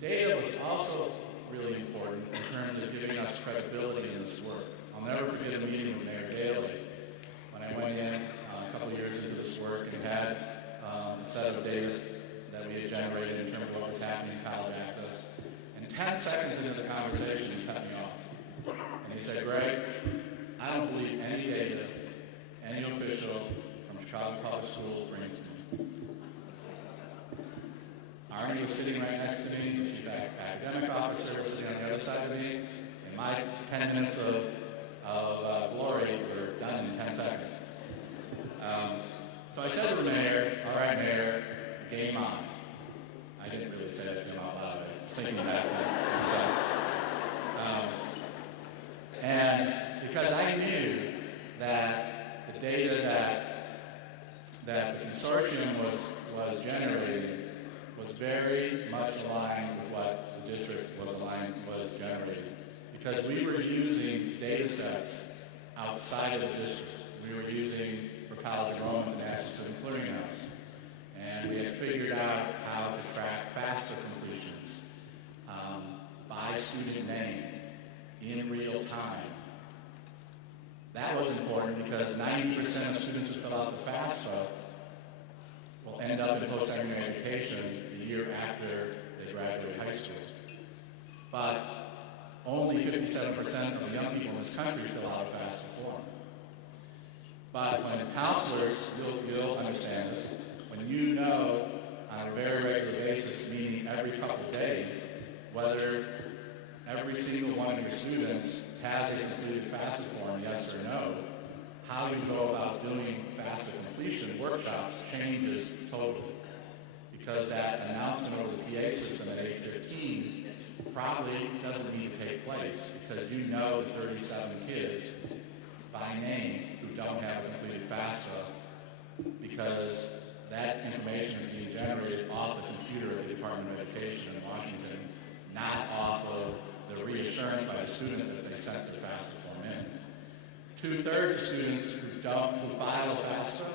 Data was also really important in terms of giving us credibility in this work. I'll never forget a meeting with Mayor Daley when I went in a couple of years into this work and had a set of data that we had generated in terms of what was happening in college access. And 10 seconds into the conversation, he cut me off. And he said, "Greg, I don't believe any data any official from Chicago Public Schools brings to me." Arnie was sitting right next to me, the chief academic officer was sitting on the other side of me, and my 10 minutes of glory were done in 10 seconds. So I said to the mayor, "All right, Mayor, game on." I didn't really say that to him out loud. I was thinking that to myself. And because I knew that the data that the consortium was generating was very much aligned with what the district was generating. Because we were using data sets outside of the district. We were using, for college enrollment, the National Student Clearinghouse. And we had figured out how to track FAFSA completions by student name in real time. That was important because 90% of students who fill out the FAFSA will end up in post-secondary education the year after they graduate high school. But only 57% of the young people in this country fill out a FAFSA form. But when the counselors, you'll understand this, when you know on a very regular basis, meaning every couple of days, whether every single one of your students has a completed FAFSA form, yes or no, how you go about doing FAFSA completion workshops changes totally. Because that announcement over the PA system at 8:15 probably doesn't need to take place because you know the 37 kids by name who don't have a completed FAFSA because that information is being generated off the computer of the Department of Education in Washington, not off of the reassurance by the student that they sent the FAFSA form in. 2/3 of students who file a FAFSA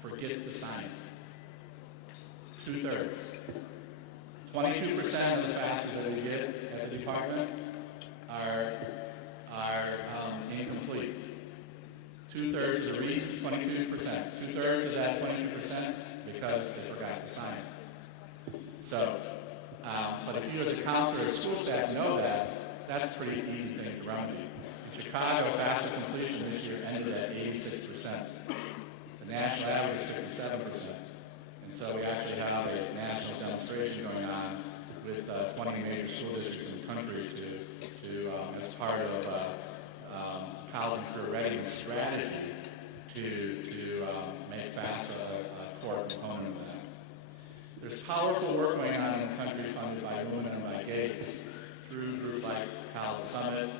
forget to sign it. 2/3. 22% of the FAFSAs that we get at the department are incomplete. 2/3 of the reason, 22%. 2/3 of that 22% because they forgot to sign it. So, but if you as a counselor or school staff know that, that's a pretty easy thing to remedy. In Chicago, FAFSA completion this year ended at 86%. The national average is 57%. And so we actually have a national demonstration going on with 20 major school districts in the country as part of college and career readiness strategy to make FAFSA a core component of that. There's powerful work going on in the country funded by Lumen and by Gates through groups like College Summit,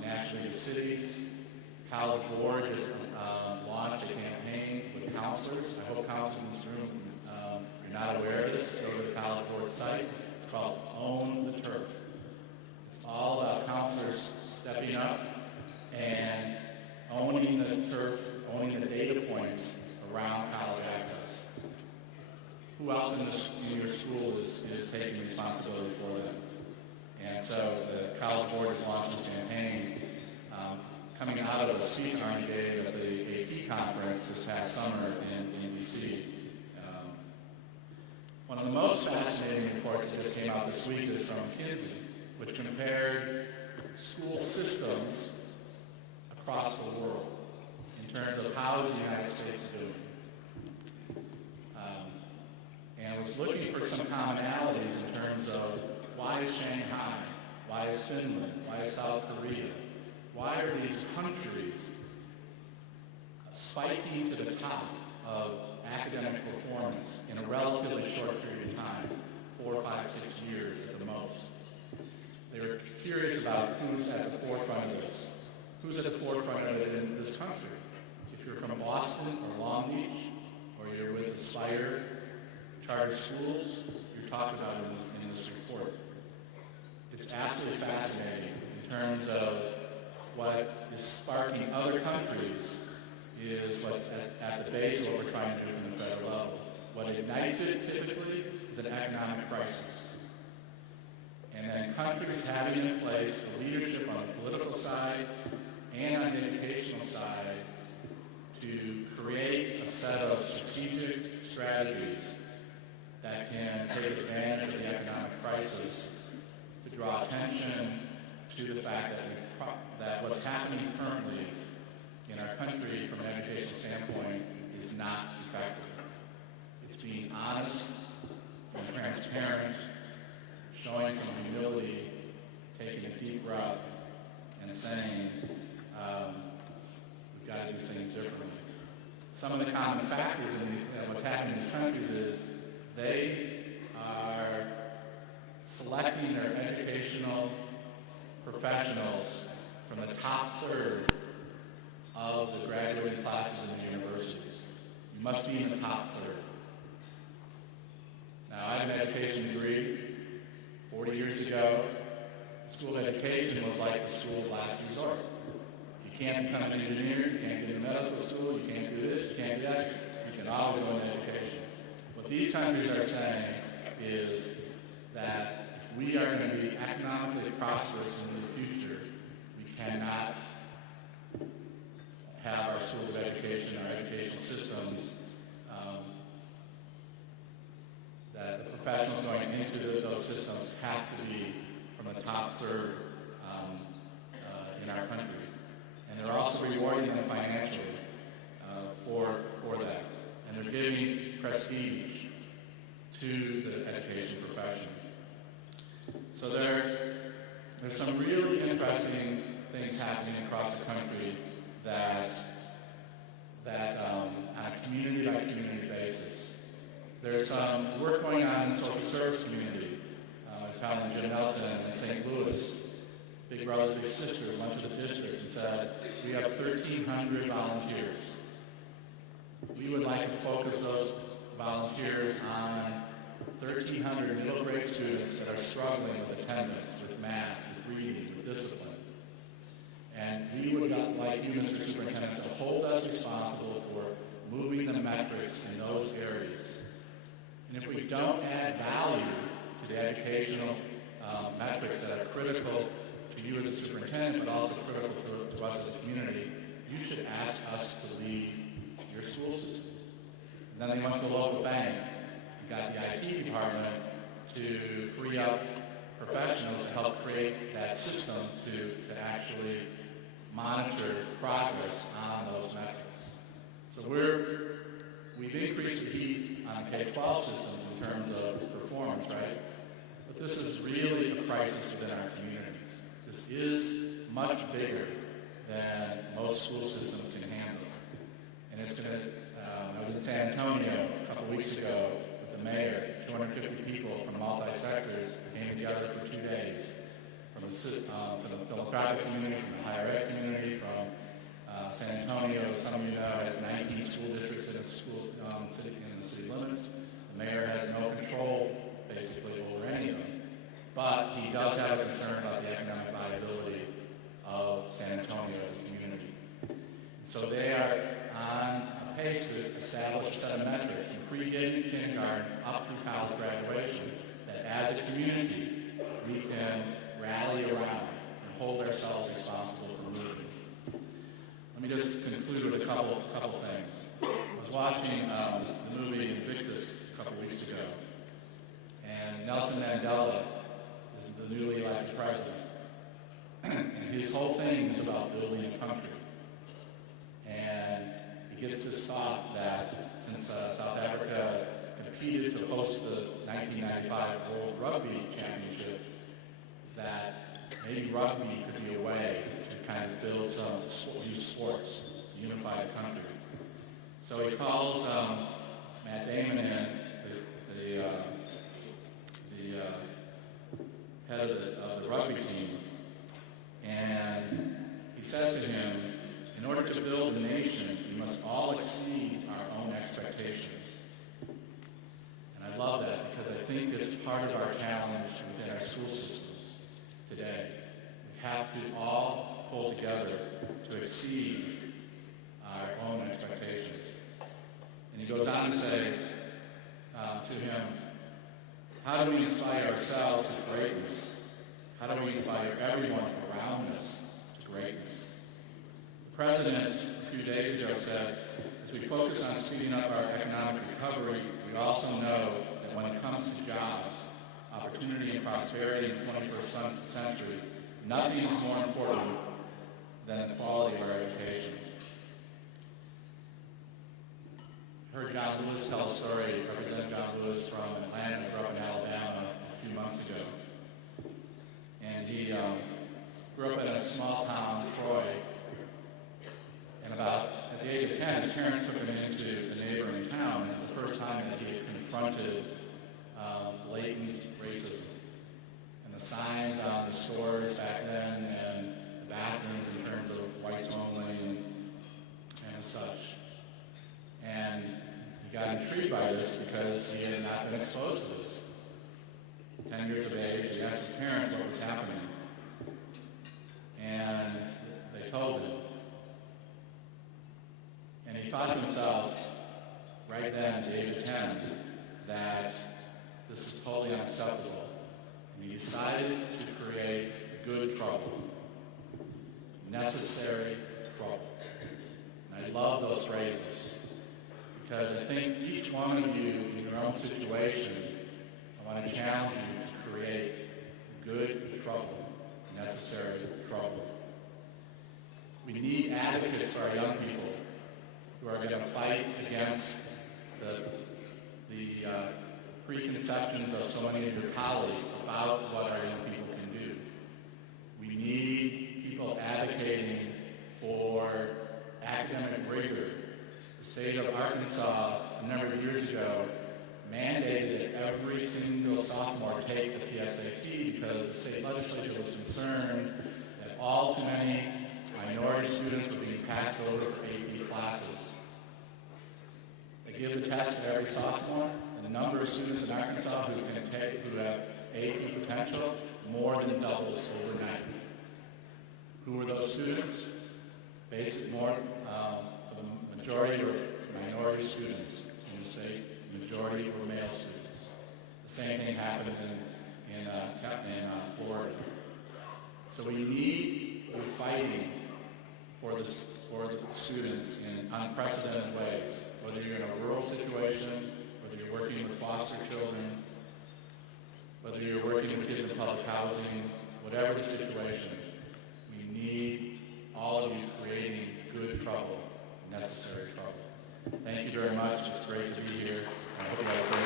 National League of Cities. College Board just launched a campaign with counselors. I hope counselors in this room, if you're not aware of this, go to the College Board site. It's called Own the Turf. It's all about counselors stepping up and owning the turf, owning the data points around college access. Who else in your school is taking responsibility for them? And so the College Board has launched this campaign coming out of a speech Arnie gave at the AP conference this past summer in D.C. One of the most fascinating reports that just came out this week is from McKinsey, which compared school systems across the world in terms of how is the United States doing. And was looking for some commonalities in terms of why is Shanghai, why is Finland, why is South Korea, why are these countries spiking to the top of academic performance in a relatively short period of time, 4, 5, 6 years at the most. They were curious about who's at the forefront of this. Who's at the forefront of it in this country? If you're from Boston or Long Beach, or you're with Aspire charter schools, you're talking about in this report. It's absolutely fascinating in terms of what is sparking other countries is what's at the base of what we're trying to do from the federal level. What ignites it typically is an economic crisis. country is having in place the leadership on the political side and on the educational side to create a set of strategic strategies that can take advantage of the economic crisis to draw attention to the fact that what's happening currently in our country from an educational standpoint is not effective. It's being honest and transparent, showing some humility, taking a deep breath, and saying, we've got to do things differently. Some of the common factors in what's happening in these countries is they are selecting their educational professionals from the top third of the graduating classes in the universities. You must be in the top third. Now, I have an education degree. 40 years ago, school education was like the school's last resort. You can't become an engineer, you can't get into medical school, you can't do this, you can't do that. You can always go into education. What these countries are saying is that if we are going to be economically prosperous in the future, we cannot have our schools of education, our educational systems, that the professionals going into those systems have to be from the top third in our country. And they're also rewarding them financially for that. And they're giving prestige to the education profession. So there's some really interesting things happening across the country that on a community-by-community basis. There's some work going on in the social service community. I was telling Jim Nelson in St. Louis, Big Brothers Big Sisters went to the district and said, we have 1,300 volunteers. We would like to focus those volunteers on 1,300 middle grade students that are struggling with attendance, with math, with reading, with discipline. And we would like you, Mr. Superintendent, to hold us responsible for moving the metrics in those areas. And if we don't add value to the educational metrics that are critical to you as a superintendent, but also critical to us as a community, you should ask us to leave your school system. And then they went to a local bank and got the IT department to free up professionals to help create that system to actually monitor progress on those metrics. So we've increased the heat on K-12 systems in terms of performance, right? But this is really a crisis within our communities. This is much bigger than most school systems can handle. And it's going to, I was in San Antonio a couple weeks ago with the mayor. 250 people from multi-sectors came together for 2 days from the philanthropic community, from the higher ed community, from San Antonio, some of you know, has 19 school districts in the city limits. The mayor has no control, basically, over any of them. But he does have a concern about the economic viability of San Antonio as a community. So they are on pace to establish a set of metrics from pre-K to kindergarten up through college graduation that as a community we can rally around and hold ourselves responsible for moving. Let me just conclude with a couple things. I was watching the movie Invictus a couple weeks ago, and Nelson Mandela is the newly elected president. And his whole thing is about building a country. And he gets this thought that since South Africa competed to host the 1995 World Rugby Championship, that maybe rugby could be a way to kind of build some youth sports, unify the country. So he calls Matt Damon in, the head of the rugby team, and he says to him, in order to build a nation, we must all exceed our own expectations. And I love that because I think it's part of our challenge within our school systems today. We have to all pull together to exceed our own expectations. And he goes on to say to him, how do we inspire ourselves to greatness? How do we inspire everyone around us to greatness? The President, a few days ago, said, as we focus on speeding up our economic recovery, we also know that when it comes to jobs, opportunity and prosperity in the 21st century, nothing is more important than the quality of our education. I heard John Lewis tell a story, Representative John Lewis from Atlanta, grew up in Alabama a few months ago. And he grew up in a small town, Troy, and at the age of 10, his parents took him into the neighboring town, and it was the first time that he had confronted latent racism. And the signs on the stores back then, and the bathrooms in terms of whites only and such. And he got intrigued by this because he had not been exposed to this. 10 years of age, he asked his parents what was happening. And they told him. And he thought to himself, right then, at the age of 10, that this is totally unacceptable. And he decided to create good trouble. Necessary trouble. And I love those phrases. Because I think each one of you, in your own situation, I want to challenge you to create good trouble, necessary trouble. We need advocates for our young people who are going to fight against the preconceptions of so many of your colleagues about what our young people can do. We need people advocating for academic rigor. The state of Arkansas, a number of years ago, mandated that every single sophomore take the PSAT because the state legislature was concerned that all too many minority students were being passed over for AP classes. They give the test to every sophomore, and the number of students in Arkansas who have AP potential more than doubles overnight. Who were those students? Basically, for the majority were minority students in the state. The majority were male students. The same thing happened in Florida. So we're fighting for the students in unprecedented ways. Whether you're in a rural situation, whether you're working with foster children, whether you're working with kids in public housing, whatever the situation, we need all of you creating good trouble, necessary trouble. Thank you very much. It's great to be here. I hope you have a great